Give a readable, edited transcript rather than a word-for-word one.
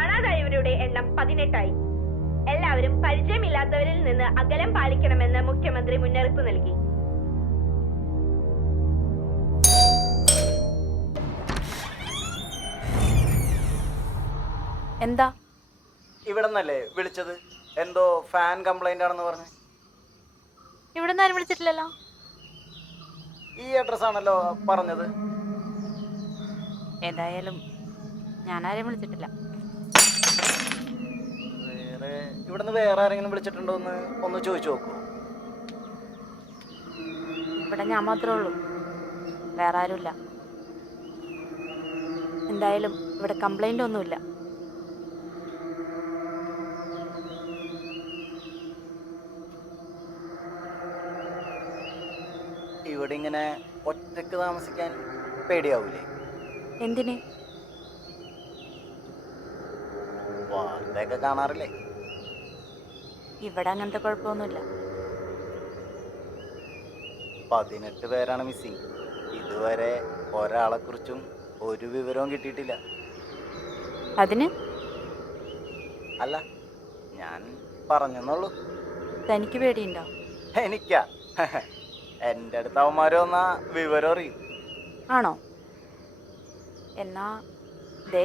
കാണാതായവരുടെ എണ്ണം 18ആയി. എല്ലാവരും പരിചയമില്ലാത്തവരിൽ നിന്ന് അകലം പാലിക്കണമെന്ന് മുഖ്യമന്ത്രി മുന്നറിയിപ്പ് നൽകി. എന്താ ഇവിടെ നിന്നല്ലേ വിളിച്ചത്? എന്തോ ഫാൻ കംപ്ലൈന്റ് ആണെന്ന് പറഞ്ഞു. ഇവിടെ നിന്ന് ആരും വിളിച്ചിട്ടില്ലല്ലോ. ഈ അഡ്രസ് ആണല്ലോ പറഞ്ഞത്. ഏതായാലും ഞാനാരെയും വിളിച്ചിട്ടില്ല. ഇവിടുന്ന് വേറെ ആരെങ്കിലും വിളിച്ചിട്ടുണ്ടോ എന്ന് ഒന്ന് ചോദിച്ചു നോക്കൂ. ഇവിടെ ഞാൻ മാത്രമേ ഉള്ളൂ, വേറെ ആരുമില്ല. എന്തായാലും ഇവിടെ കംപ്ലൈൻ്റ് ഒന്നുമില്ല. ഇവിടെ ഇങ്ങനെ ഒറ്റക്ക് താമസിക്കാൻ പേടിയാവൂലേ? എന്തിന്? വാർത്തയൊക്കെ കാണാറില്ലേ? ഇവിടെ അങ്ങനത്തെ കുഴപ്പമൊന്നുമില്ല. 18 പേരാണ് മിസ്സിങ്. ഇതുവരെ ഒരാളെ കുറിച്ചും ഒരു വിവരവും കിട്ടിയിട്ടില്ല. അതിന് അല്ല, ഞാൻ പറഞ്ഞെന്നുള്ളൂ. തനിക്ക് പേടിയുണ്ടോ? എനിക്കാ? എൻ്റെ അടുത്ത് അവന്മാര് വന്നാ വിവരം അറിയും. ആണോ? എന്നാ ദേ